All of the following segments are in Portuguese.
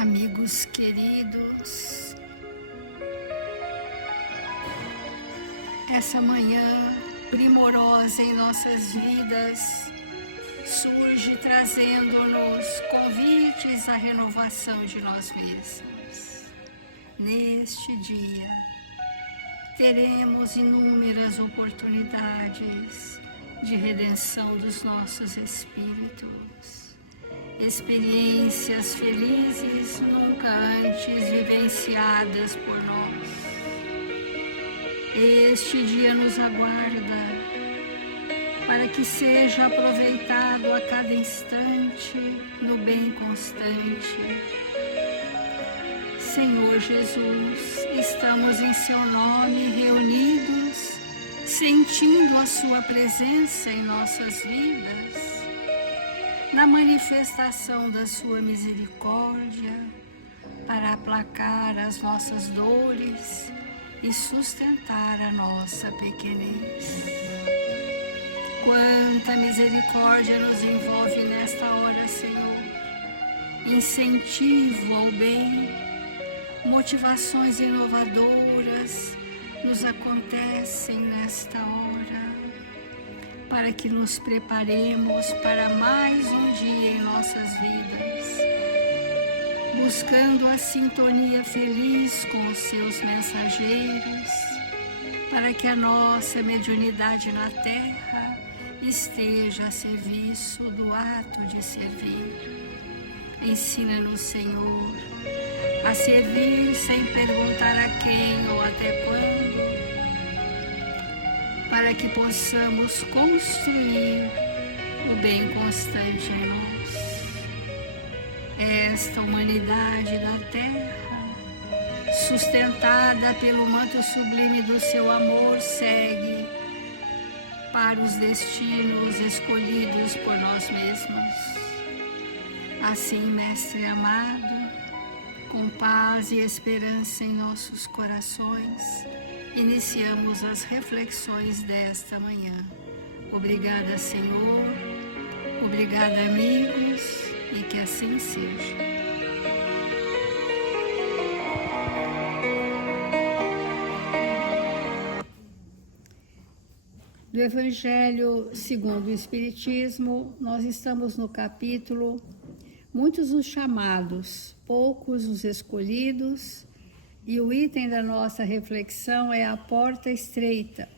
Amigos queridos, essa manhã primorosa em nossas vidas surge trazendo-nos convites à renovação de nós mesmos. Neste dia, teremos inúmeras oportunidades de redenção dos nossos espíritos. Experiências felizes nunca antes vivenciadas por nós. Este dia nos aguarda para que seja aproveitado a cada instante no bem constante. Senhor Jesus, estamos em Seu nome reunidos, sentindo a Sua presença em nossas vidas, na manifestação da Sua misericórdia, para aplacar as nossas dores e sustentar a nossa pequenez. Quanta misericórdia nos envolve nesta hora, Senhor. Incentivo ao bem, motivações inovadoras nos acontecem nesta hora, para que nos preparemos para mais um dia em nossas vidas, buscando a sintonia feliz com os seus mensageiros, para que a nossa mediunidade na terra esteja a serviço do ato de servir. Ensina-nos, Senhor, a servir sem perguntar a quem ou até quando, para que possamos construir o bem constante em nós. Esta humanidade da terra, sustentada pelo manto sublime do seu amor, segue para os destinos escolhidos por nós mesmos. Assim, Mestre amado, com paz e esperança em nossos corações, iniciamos as reflexões desta manhã. Obrigada, Senhor. Obrigada, amigos, e que assim seja. Do Evangelho segundo o Espiritismo, nós estamos no capítulo Muitos os chamados, poucos os escolhidos, e o item da nossa reflexão é a porta estreita.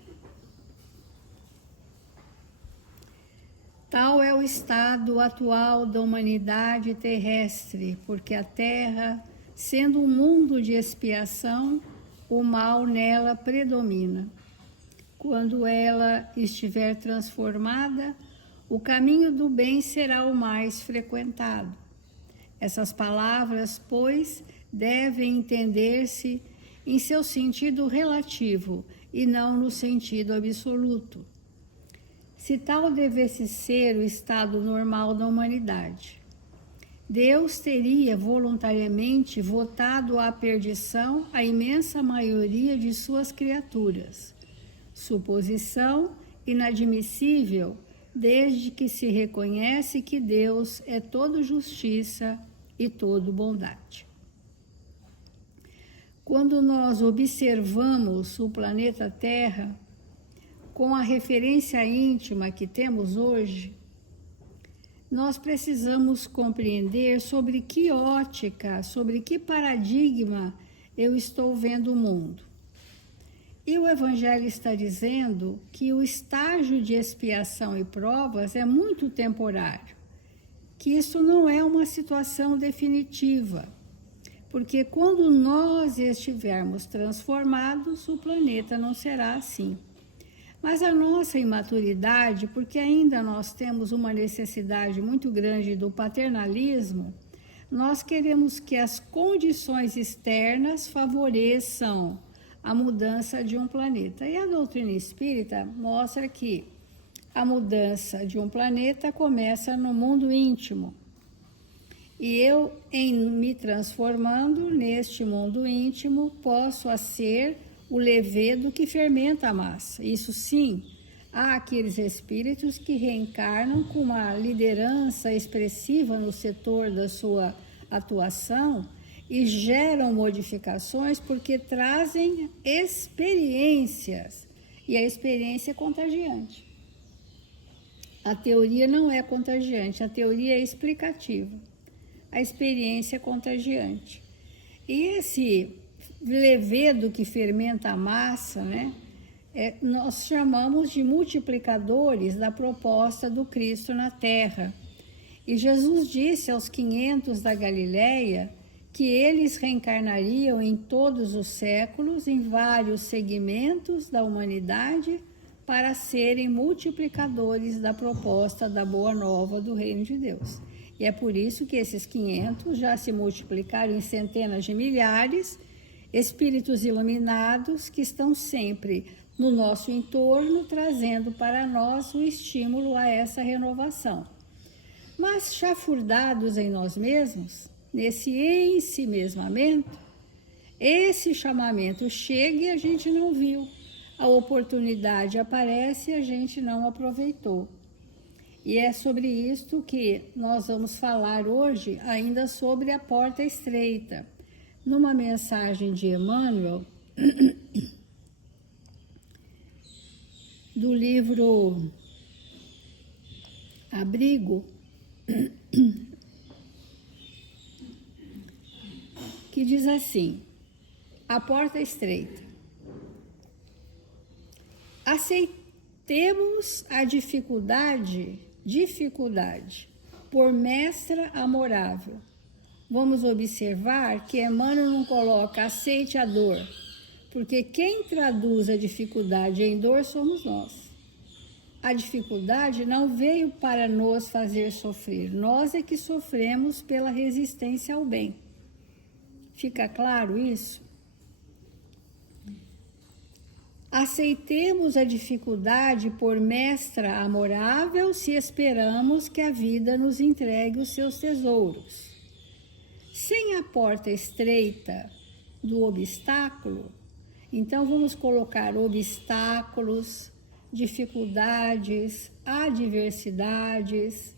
Tal é o estado atual da humanidade terrestre, porque a Terra, sendo um mundo de expiação, o mal nela predomina. Quando ela estiver transformada, o caminho do bem será o mais frequentado. Essas palavras, pois, devem entender-se em seu sentido relativo e não no sentido absoluto. Se tal devesse ser o estado normal da humanidade, Deus teria voluntariamente votado à perdição a imensa maioria de suas criaturas. Suposição inadmissível, desde que se reconhece que Deus é todo justiça e todo bondade. Quando nós observamos o planeta Terra, com a referência íntima que temos hoje, nós precisamos compreender sobre que ótica, sobre que paradigma eu estou vendo o mundo. E o Evangelho está dizendo que o estágio de expiação e provas é muito temporário, que isso não é uma situação definitiva, porque quando nós estivermos transformados, o planeta não será assim. Mas a nossa imaturidade, porque ainda nós temos uma necessidade muito grande do paternalismo, nós queremos que as condições externas favoreçam a mudança de um planeta. E a doutrina espírita mostra que a mudança de um planeta começa no mundo íntimo. E eu, em me transformando neste mundo íntimo, posso ser o levedo que fermenta a massa. Isso sim, há aqueles espíritos que reencarnam com uma liderança expressiva no setor da sua atuação e geram modificações porque trazem experiências. E a experiência é contagiante. A teoria não é contagiante, a teoria é explicativa. A experiência é contagiante. E esse levedo que fermenta a massa, né, nós chamamos de multiplicadores da proposta do Cristo na Terra. E Jesus disse aos 500 da Galileia que eles reencarnariam em todos os séculos, em vários segmentos da humanidade, para serem multiplicadores da proposta da Boa Nova do Reino de Deus. E é por isso que esses 500 já se multiplicaram em centenas de milhares, espíritos iluminados que estão sempre no nosso entorno, trazendo para nós o estímulo a essa renovação. Mas chafurdados em nós mesmos, nesse ensimesmamento, esse chamamento chega e a gente não viu. A oportunidade aparece e a gente não aproveitou. E é sobre isto que nós vamos falar hoje, ainda sobre a porta estreita. Numa mensagem de Emmanuel, do livro Abrigo, que diz assim: a porta estreita. Aceitemos a dificuldade, por mestra amorável. Vamos observar que Emmanuel não coloca aceite a dor, porque quem traduz a dificuldade em dor somos nós. A dificuldade não veio para nos fazer sofrer, nós é que sofremos pela resistência ao bem. Fica claro isso? Aceitemos a dificuldade por mestra amorável se esperamos que a vida nos entregue os seus tesouros. Sem a porta estreita do obstáculo, então vamos colocar obstáculos, dificuldades, adversidades.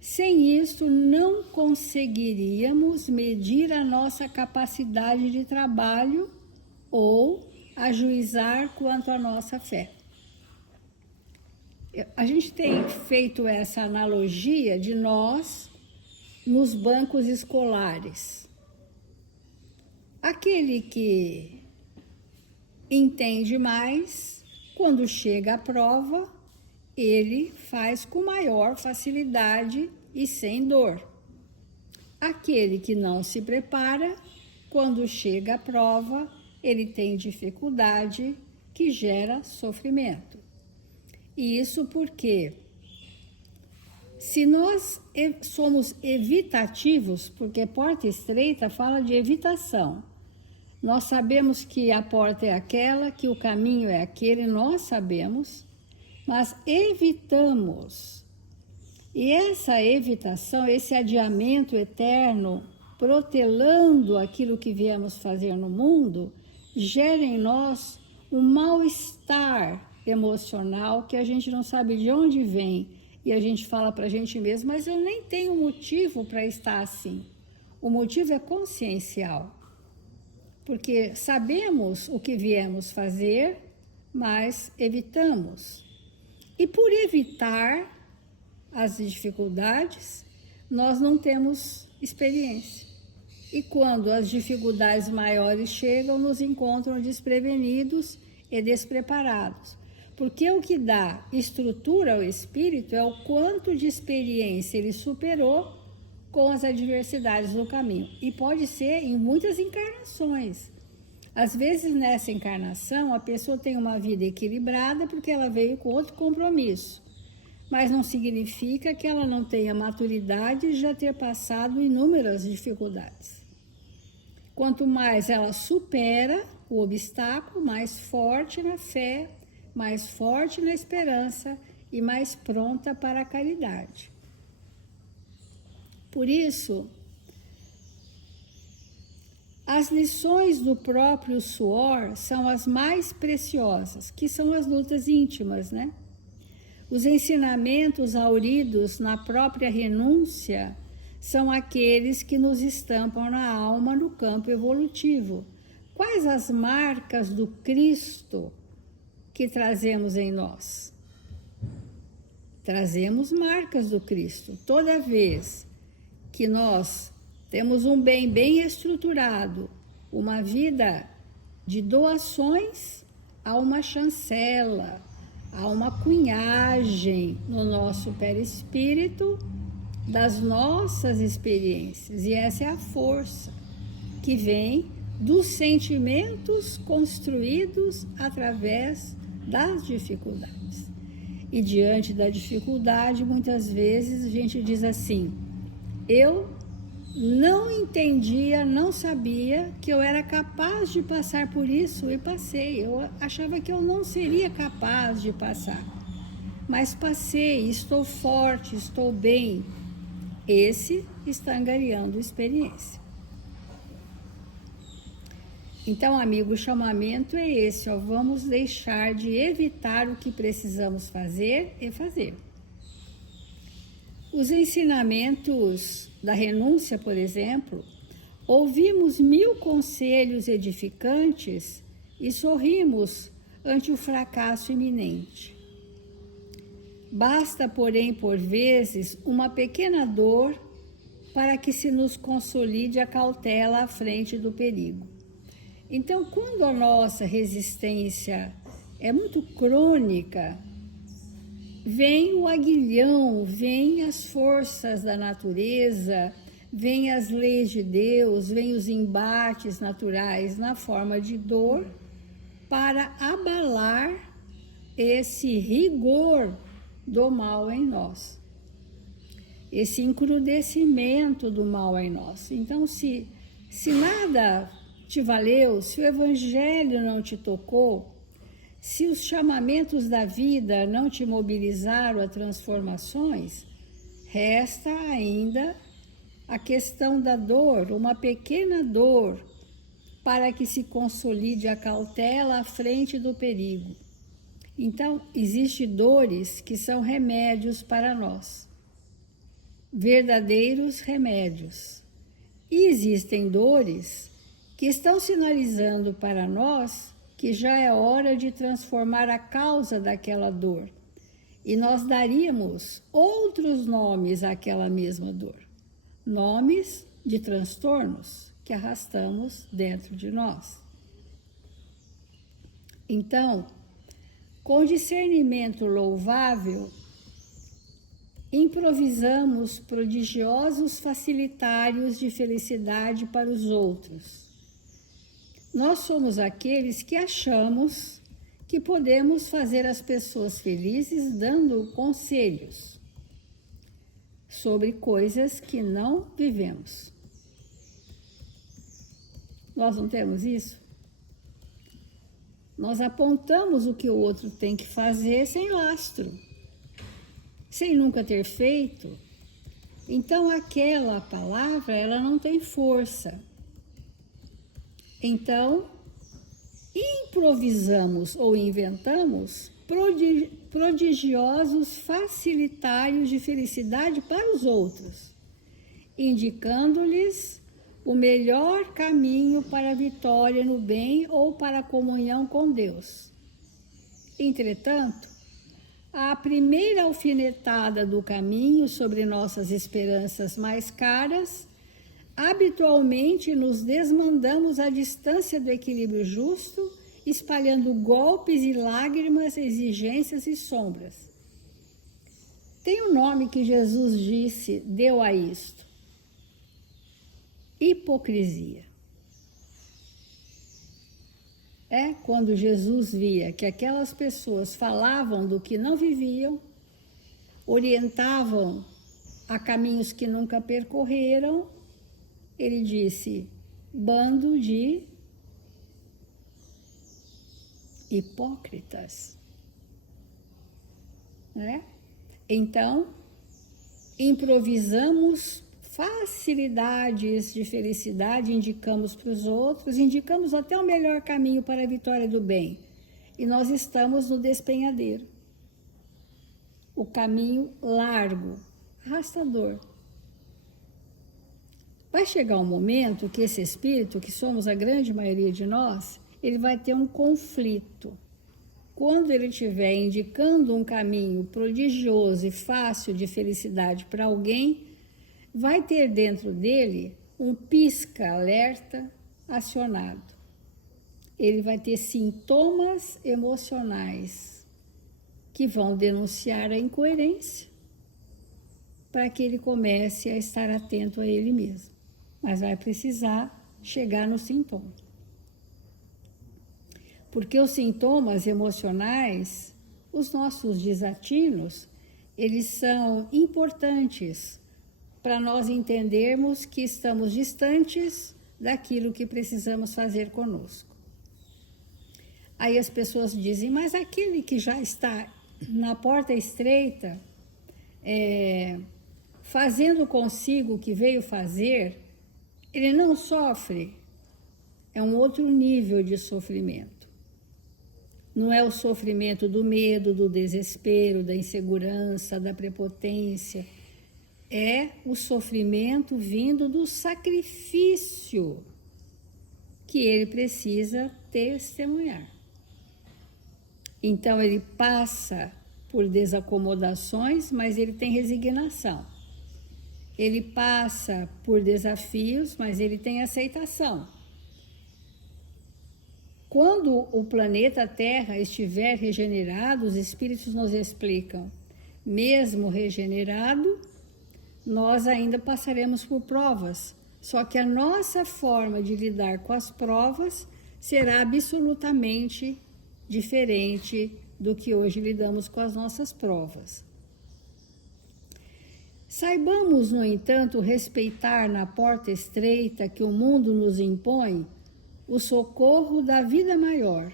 Sem isso, não conseguiríamos medir a nossa capacidade de trabalho ou ajuizar quanto à nossa fé. A gente tem feito essa analogia de nós nos bancos escolares. Aquele que entende mais, quando chega à prova, ele faz com maior facilidade e sem dor. Aquele que não se prepara, quando chega à prova, ele tem dificuldade que gera sofrimento. E isso porque, se nós somos evitativos, porque porta estreita fala de evitação, nós sabemos que a porta é aquela, que o caminho é aquele, nós sabemos, mas evitamos. E essa evitação, esse adiamento eterno, protelando aquilo que viemos fazer no mundo, gera em nós um mal-estar emocional que a gente não sabe de onde vem. E a gente fala para a gente mesmo, mas eu nem tenho motivo para estar assim. O motivo é consciencial. Porque sabemos o que viemos fazer, mas evitamos. E por evitar as dificuldades, nós não temos experiência. E quando as dificuldades maiores chegam, nos encontram desprevenidos e despreparados. Porque o que dá estrutura ao espírito é o quanto de experiência ele superou com as adversidades do caminho. E pode ser em muitas encarnações. Às vezes, nessa encarnação, a pessoa tem uma vida equilibrada porque ela veio com outro compromisso. Mas não significa que ela não tenha maturidade de já ter passado inúmeras dificuldades. Quanto mais ela supera o obstáculo, mais forte na fé, mais forte na esperança e mais pronta para a caridade. Por isso, as lições do próprio suor são as mais preciosas, que são as lutas íntimas, né? Os ensinamentos hauridos na própria renúncia são aqueles que nos estampam na alma no campo evolutivo. Quais as marcas do Cristo que trazemos em nós? Trazemos marcas do Cristo. Toda vez que nós temos um bem estruturado, uma vida de doações, há uma chancela, há uma cunhagem no nosso perispírito das nossas experiências. E essa é a força que vem dos sentimentos construídos através das dificuldades. E diante da dificuldade, muitas vezes a gente diz assim: eu não entendia, não sabia que eu era capaz de passar por isso, e passei. Eu achava que eu não seria capaz de passar, mas passei, estou forte, estou bem. Esse está angariando experiência. Então, amigo, o chamamento é esse, ó, vamos deixar de evitar o que precisamos fazer e fazer. Os ensinamentos da renúncia, por exemplo, ouvimos 1000 conselhos edificantes e sorrimos ante o fracasso iminente. Basta, porém, por vezes, uma pequena dor para que se nos consolide a cautela à frente do perigo. Então, quando a nossa resistência é muito crônica, vem o aguilhão, vem as forças da natureza, vem as leis de Deus, vem os embates naturais na forma de dor para abalar esse rigor do mal em nós, esse encrudecimento do mal em nós. Então, se nada te valeu, se o Evangelho não te tocou, se os chamamentos da vida não te mobilizaram a transformações, resta ainda a questão da dor, uma pequena dor, para que se consolide a cautela à frente do perigo. Então, existem dores que são remédios para nós, verdadeiros remédios. E existem dores que estão sinalizando para nós que já é hora de transformar a causa daquela dor. E nós daríamos outros nomes àquela mesma dor. Nomes de transtornos que arrastamos dentro de nós. Então, com discernimento louvável, improvisamos prodigiosos facilitários de felicidade para os outros. Nós somos aqueles que achamos que podemos fazer as pessoas felizes dando conselhos sobre coisas que não vivemos. Nós não temos isso? Nós apontamos o que o outro tem que fazer sem lastro, sem nunca ter feito. Então, aquela palavra, ela não tem força. Então, improvisamos ou inventamos prodigiosos facilitários de felicidade para os outros, indicando-lhes o melhor caminho para a vitória no bem ou para a comunhão com Deus. Entretanto, a primeira alfinetada do caminho sobre nossas esperanças mais caras, habitualmente nos desmandamos à distância do equilíbrio justo, espalhando golpes e lágrimas, exigências e sombras. Tem um nome que Jesus disse, deu a isto: hipocrisia. É quando Jesus via que aquelas pessoas falavam do que não viviam, orientavam a caminhos que nunca percorreram, ele disse: bando de hipócritas. Né? Então, improvisamos facilidades de felicidade, indicamos para os outros, indicamos até o melhor caminho para a vitória do bem. E nós estamos no despenhadeiro. O caminho largo, arrastador. vai chegar um momento que esse espírito, que somos a grande maioria de nós, ele vai ter um conflito. Quando ele estiver indicando um caminho prodigioso e fácil de felicidade para alguém, vai ter dentro dele um pisca-alerta acionado. Ele vai ter sintomas emocionais que vão denunciar a incoerência para que ele comece a estar atento a ele mesmo. Mas vai precisar chegar no sintoma. Porque os sintomas emocionais, os nossos desatinos, eles são importantes para nós entendermos que estamos distantes daquilo que precisamos fazer conosco. Aí as pessoas dizem, mas aquele que já está na porta estreita, fazendo consigo o que veio fazer, ele não sofre. É um outro nível de sofrimento. Não é o sofrimento do medo, do desespero, da insegurança, da prepotência. É o sofrimento vindo do sacrifício que ele precisa testemunhar. Então, ele passa por desacomodações, mas ele tem resignação. Ele passa por desafios, mas ele tem aceitação. Quando o planeta Terra estiver regenerado, os espíritos nos explicam, mesmo regenerado, nós ainda passaremos por provas, só que a nossa forma de lidar com as provas será absolutamente diferente do que hoje lidamos com as nossas provas. Saibamos, no entanto, respeitar na porta estreita que o mundo nos impõe o socorro da vida maior,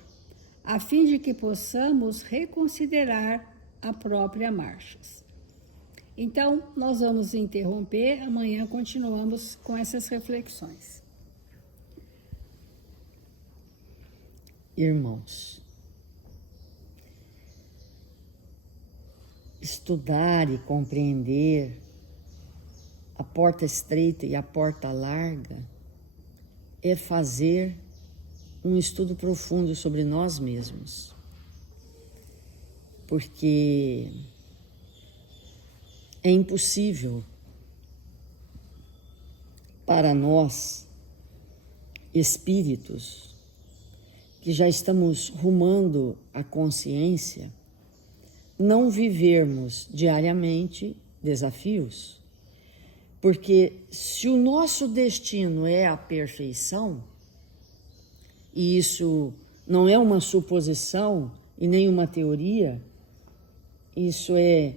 a fim de que possamos reconsiderar a própria marcha. Então, nós vamos interromper, amanhã continuamos com essas reflexões. Irmãos, estudar e compreender a porta estreita e a porta larga é fazer um estudo profundo sobre nós mesmos. Porque é impossível para nós, espíritos, que já estamos rumando à consciência, não vivermos diariamente desafios. Porque se o nosso destino é a perfeição, e isso não é uma suposição e nem uma teoria, isso é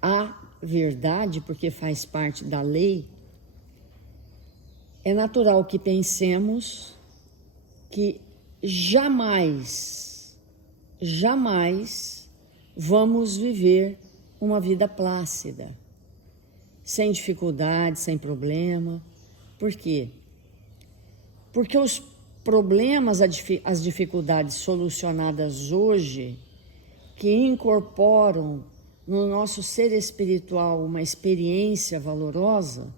a verdade, porque faz parte da lei, é natural que pensemos que jamais vamos viver uma vida plácida, sem dificuldade, sem problema. Por quê? Porque os problemas, as dificuldades solucionadas hoje, que incorporam no nosso ser espiritual uma experiência valorosa,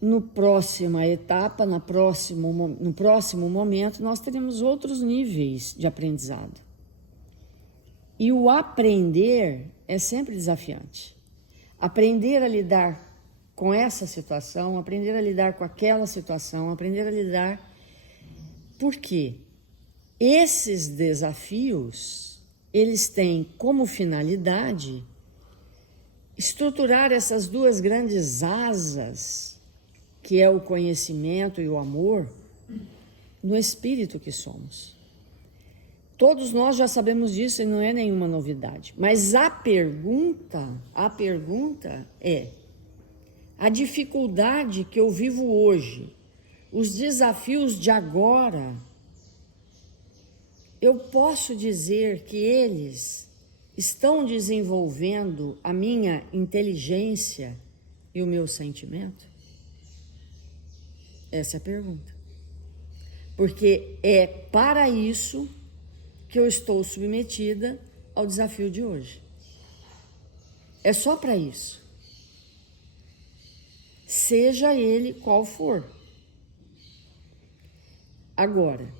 no próxima etapa, no próximo momento, nós teremos outros níveis de aprendizado. E o aprender é sempre desafiante. Aprender a lidar com essa situação, aprender a lidar com aquela situação, aprender a lidar... Por quê? Esses desafios, eles têm como finalidade estruturar essas duas grandes asas, que é o conhecimento e o amor, no espírito que somos. Todos nós já sabemos disso e não é nenhuma novidade. Mas a pergunta é: a dificuldade que eu vivo hoje, os desafios de agora, eu posso dizer que eles estão desenvolvendo a minha inteligência e o meu sentimento? Essa é a pergunta. Porque é para isso que eu estou submetida ao desafio de hoje. É só para isso. seja ele qual for. Agora,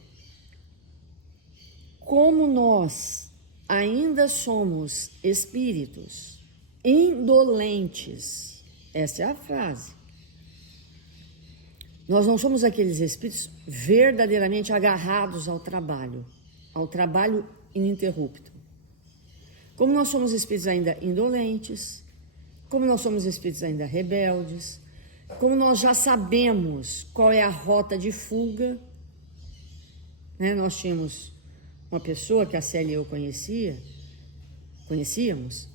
como nós ainda somos espíritos indolentes, essa é a frase. Nós não somos aqueles espíritos verdadeiramente agarrados ao trabalho ininterrupto. Como nós somos espíritos ainda indolentes, como nós somos espíritos ainda rebeldes, como nós já sabemos qual é a rota de fuga, né? Nós tínhamos uma pessoa que a Célia e eu conhecíamos,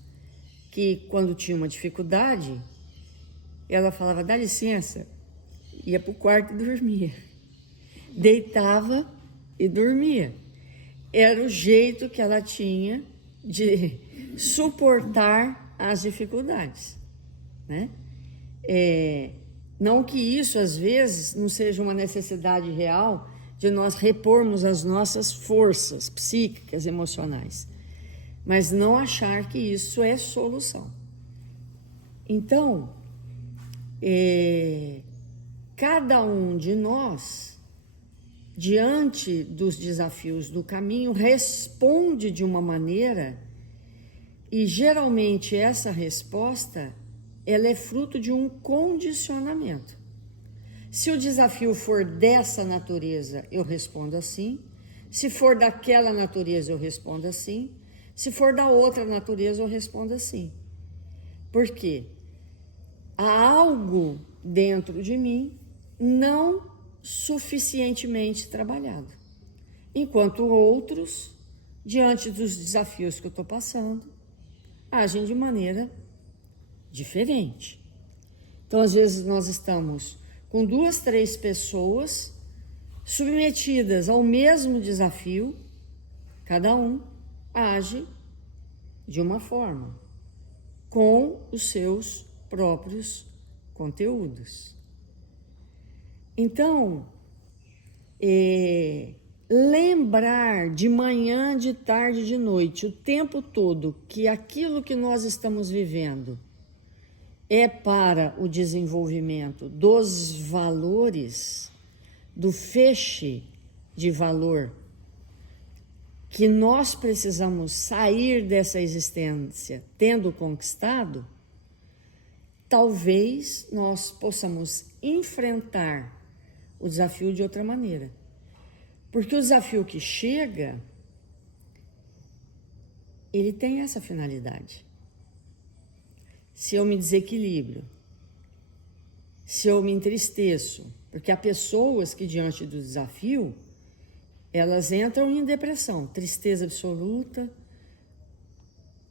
que quando tinha uma dificuldade, ela falava, dá licença, ia para o quarto e dormia. Deitava e dormia. Era o jeito que ela tinha de suportar as dificuldades, né? Não que isso, às vezes, não seja uma necessidade real de nós repormos as nossas forças psíquicas, emocionais, mas não achar que isso é solução. Então, cada um de nós, diante dos desafios do caminho, responde de uma maneira, e geralmente essa resposta ela é fruto de um condicionamento. Se o desafio for dessa natureza, eu respondo assim. Se for daquela natureza, eu respondo assim. Se for da outra natureza, eu respondo assim. Por quê? Há algo dentro de mim não suficientemente trabalhado, enquanto outros, diante dos desafios que eu estou passando, agem de maneira diferente. Então, às vezes, nós estamos com 2, 3 pessoas submetidas ao mesmo desafio, cada um age de uma forma, com os seus próprios conteúdos. Então, lembrar de manhã, de tarde, de noite, o tempo todo, que aquilo que nós estamos vivendo é para o desenvolvimento dos valores, do feixe de valor, que nós precisamos sair dessa existência tendo conquistado, talvez nós possamos enfrentar o desafio de outra maneira. Porque o desafio que chega, ele tem essa finalidade. Se eu me desequilibro, se eu me entristeço, porque há pessoas que diante do desafio, elas entram em depressão, tristeza absoluta,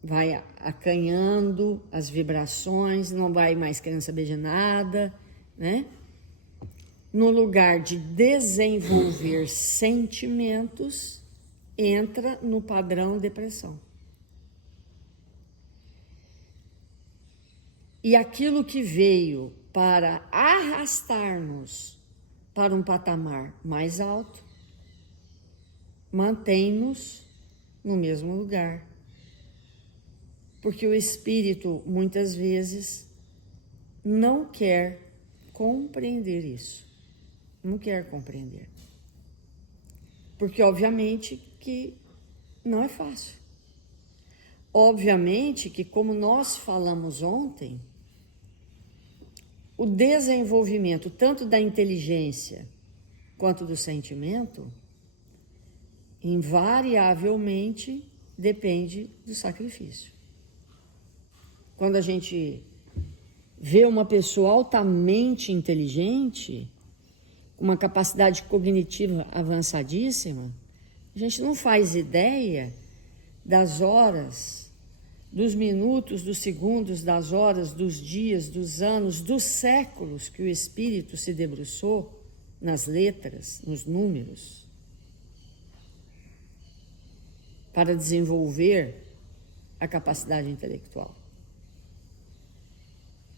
vai acanhando as vibrações, não vai mais querendo saber de nada, né? No lugar de desenvolver sentimentos, entra no padrão depressão. E aquilo que veio para arrastar-nos para um patamar mais alto, mantém-nos no mesmo lugar. Porque o espírito, muitas vezes, não quer compreender isso. Não quer compreender. Porque, obviamente, que não é fácil. Obviamente que, como nós falamos ontem, o desenvolvimento tanto da inteligência quanto do sentimento, invariavelmente, depende do sacrifício. Quando a gente vê uma pessoa altamente inteligente, com uma capacidade cognitiva avançadíssima, a gente não faz ideia das horas, dos minutos, dos segundos, das horas, dos dias, dos anos, dos séculos que o espírito se debruçou nas letras, nos números, para desenvolver a capacidade intelectual.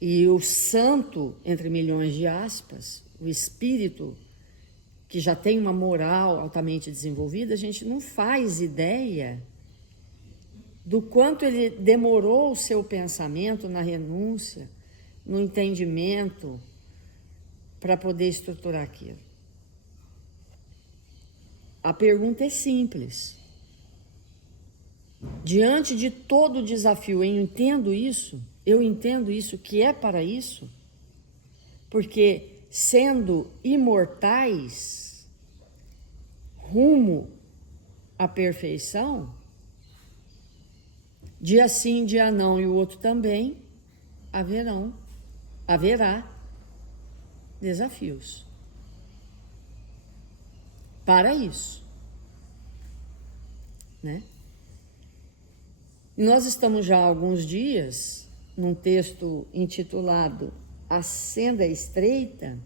E o santo, entre milhões de aspas, o espírito que já tem uma moral altamente desenvolvida, a gente não faz ideia do quanto ele demorou o seu pensamento na renúncia, no entendimento, para poder estruturar aquilo. A pergunta é simples. Diante de todo o desafio, eu entendo isso que é para isso, porque sendo imortais, rumo à perfeição, dia sim, dia não e o outro também, haverá desafios para isso, né? E nós estamos já há alguns dias num texto intitulado A Senda Estreita,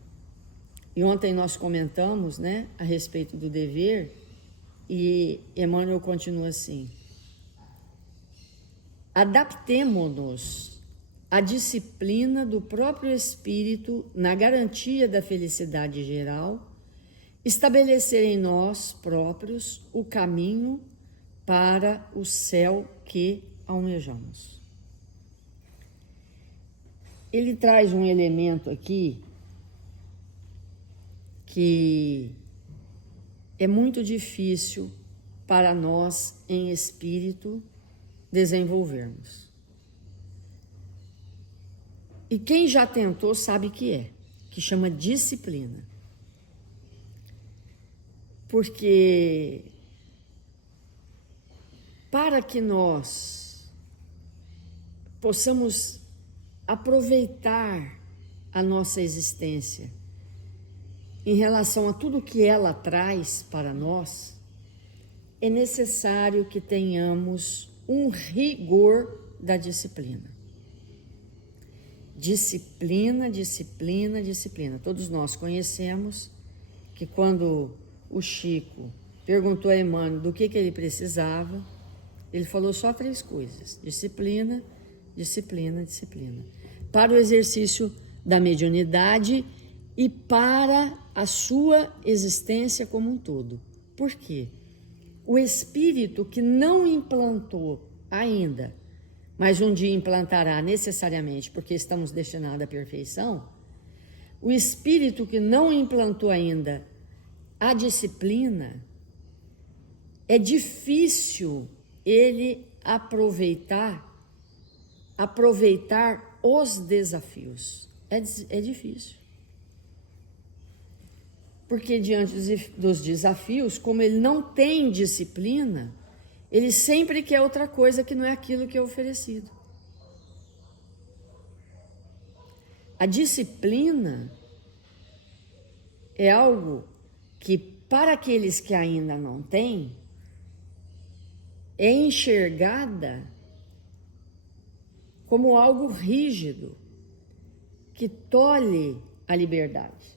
e ontem nós comentamos, né, a respeito do dever, e Emmanuel continua assim: adaptemo-nos à disciplina do próprio Espírito na garantia da felicidade geral, estabelecer em nós próprios o caminho para o céu que almejamos. Ele traz um elemento aqui que é muito difícil para nós em espírito desenvolvermos. E quem já tentou sabe que chama disciplina. Porque para que nós possamos aproveitar a nossa existência em relação a tudo que ela traz para nós, é necessário que tenhamos um rigor da disciplina. Disciplina, disciplina, disciplina. Todos nós conhecemos que quando o Chico perguntou a Emmanuel do que ele precisava, ele falou só 3 coisas: disciplina, disciplina, disciplina. Para o exercício da mediunidade e para a sua existência como um todo. Por quê? O espírito que não implantou ainda, mas um dia implantará necessariamente, porque estamos destinados à perfeição, o espírito que não implantou ainda a disciplina, é difícil ele aproveitar os desafios. É difícil. Porque diante dos desafios, como ele não tem disciplina, ele sempre quer outra coisa que não é aquilo que é oferecido. A disciplina é algo que, para aqueles que ainda não têm, é enxergada como algo rígido, que tolhe a liberdade.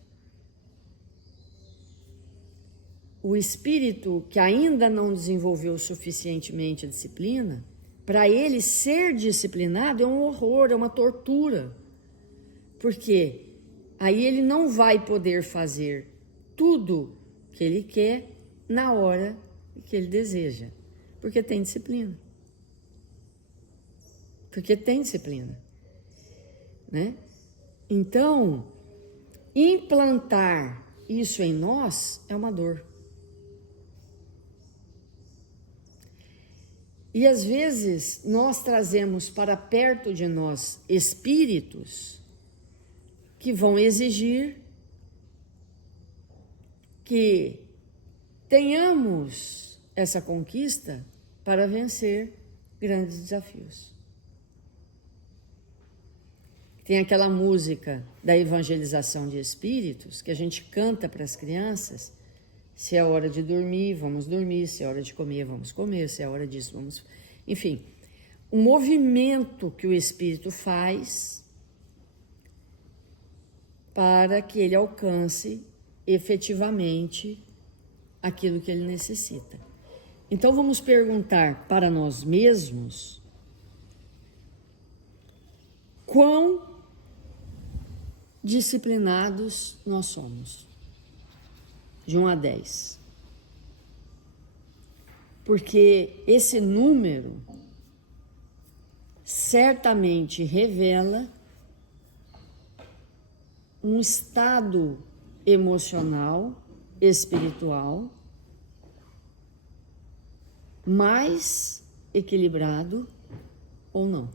O espírito que ainda não desenvolveu suficientemente a disciplina, para ele ser disciplinado é um horror, é uma tortura. Porque aí ele não vai poder fazer tudo que ele quer na hora que ele deseja, porque tem disciplina. Porque tem disciplina, né? Então, implantar isso em nós é uma dor. E às vezes nós trazemos para perto de nós espíritos que vão exigir que tenhamos essa conquista para vencer grandes desafios. Tem aquela música da evangelização de espíritos que a gente canta para as crianças: se é hora de dormir, vamos dormir, se é hora de comer, vamos comer, se é hora disso, vamos... Enfim, o movimento que o espírito faz para que ele alcance efetivamente aquilo que ele necessita. Então vamos perguntar para nós mesmos quão disciplinados nós somos, de 1 a 10. Porque esse número certamente revela um estado emocional, espiritual, mais equilibrado ou não.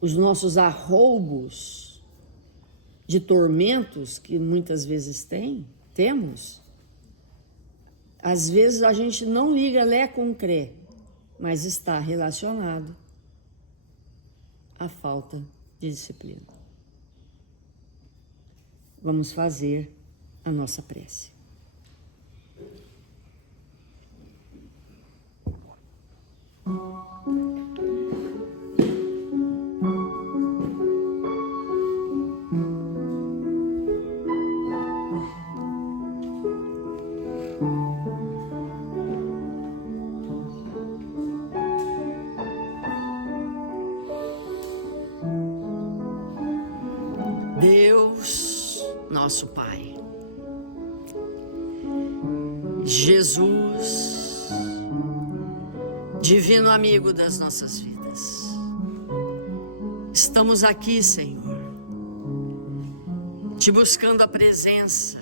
Os nossos arroubos de tormentos que muitas vezes temos, às vezes a gente não liga lé com cré, mas está relacionado à falta de disciplina. Vamos fazer a nossa prece. Deus, nosso Pai, Jesus, divino amigo das nossas vidas, estamos aqui, Senhor, te buscando a presença,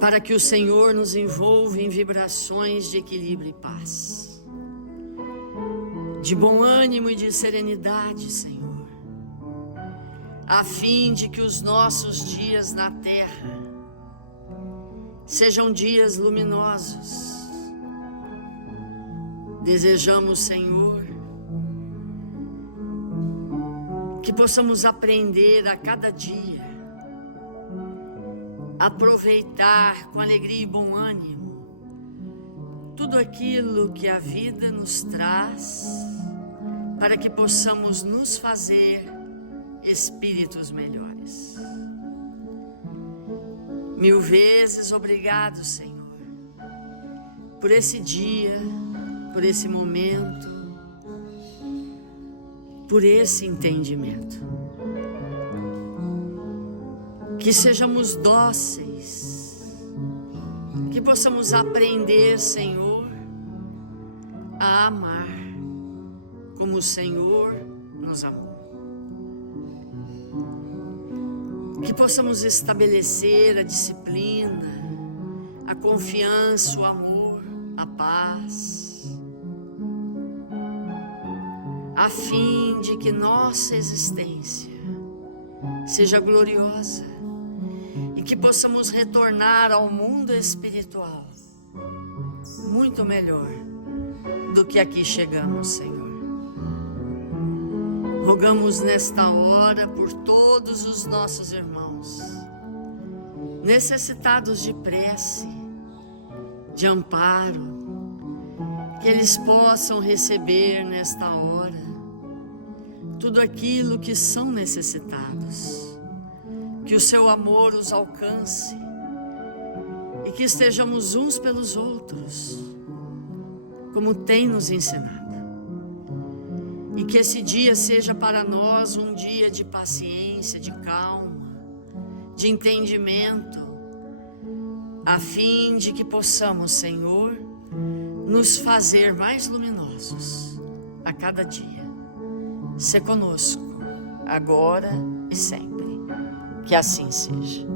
para que o Senhor nos envolva em vibrações de equilíbrio e paz, de bom ânimo e de serenidade, Senhor, a fim de que os nossos dias na terra sejam dias luminosos. Desejamos, Senhor, que possamos aprender a cada dia, aproveitar com alegria e bom ânimo tudo aquilo que a vida nos traz, para que possamos nos fazer espíritos melhores. Mil vezes obrigado, Senhor, por esse dia, por esse momento, por esse entendimento. Que sejamos dóceis, que possamos aprender, Senhor, a amar como o Senhor nos amou. Que possamos estabelecer a disciplina, a confiança, o amor, a paz, a fim de que nossa existência seja gloriosa e que possamos retornar ao mundo espiritual muito melhor do que aqui chegamos, Senhor. Rogamos nesta hora por todos os nossos irmãos, necessitados de prece, de amparo, que eles possam receber nesta hora tudo aquilo que são necessitados, que o seu amor os alcance e que estejamos uns pelos outros, como tem nos ensinado. E que esse dia seja para nós um dia de paciência, de calma, de entendimento, a fim de que possamos, Senhor, nos fazer mais luminosos a cada dia. Sê conosco, agora e sempre. Que assim seja.